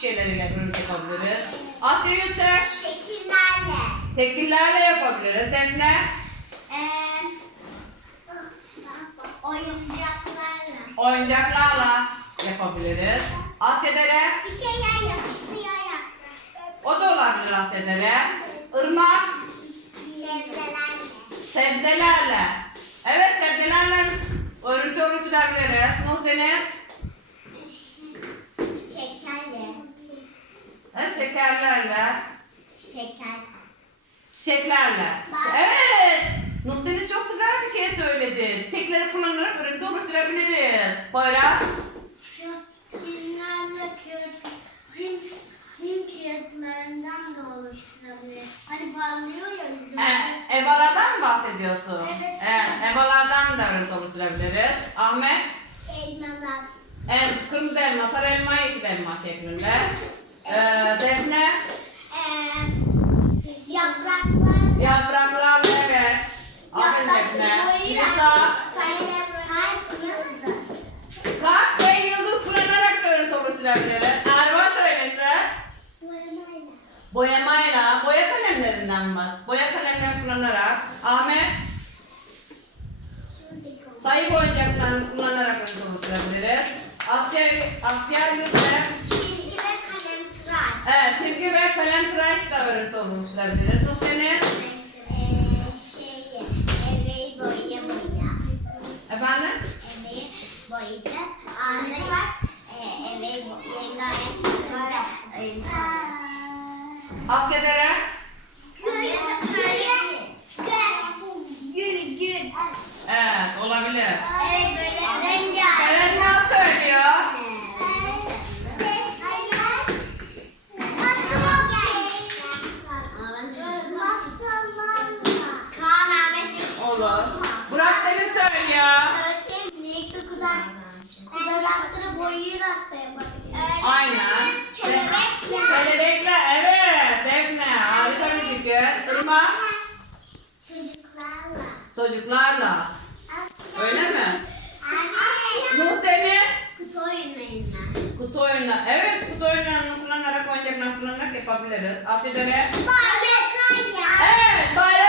şişeleriyle örümcek yapabiliriz. Asya Yusuf. Şekillerle. Tekillerle yapabiliriz. Defne. Ee, oyuncaklarla. Oyuncaklarla yapabiliriz. Asya Dere. Bir şeyler yapıştırarak. O da olabilir Asya Dere. Irmak. Sebzelerle. Sebzelerle. Evet sebzelerle örüntü örüntülebiliriz. Muhtemelen Çiçeklerle. evet, şekerlerle. Çiçekler. Çiçeklerle. Bak. Evet. Nuhteni çok güzel bir şey söyledi. Çiçekleri kullanarak örüntü oluşturabiliriz. Cinlerle kağıt, zim, zim kağıtlarından da oluşturabilir. Hani parlıyor ya. E, ebalardan mı bahsediyorsun? Evet. Evet. Ebalardan da örüntü oluşturabiliriz. Ahmet. Elmalar. Evet, kırmızı elma, sarı elma, yeşil elma şeklinde. Ee, Defne. Ee, yapraklar. Yapraklarla evet. Aferin Defne. Nisa. Kalp yıldız. Kalp ve yıldız kullanarak da örüntü oluşturabiliriz. Ervan söylesin. Boyamayla. Boya kalemlerinden mi? Boya kalemleri kullanarak. Ahmet. Sayı oyuncaklarını kullanarak oluşturabiliriz. Asya, Asya Yusuf. Silgi ve kalem tıraş. Evet, silgi ve kalem tıraş da örüntü oluşturabiliriz. Nuhten'in. Ee, şey, evi boya boya. Efendim? Evi boyayacağız. Askedere. Gül gül. Evet, olabilir. Evet böyle rengarenk. Karen ne söylüyor? Olur. Burak ne söylüyor? Fatma? Çocuklarla. Çocuklarla. Aslında Öyle mi? Anne. Muhteni? Kutu oyunlarına. Kutu oyununa. Evet kutu oyunlarını kullanarak oyuncaklar kullanarak yapabiliriz. Afiyet olsun. Bayraklar ya. Evet bayraklar.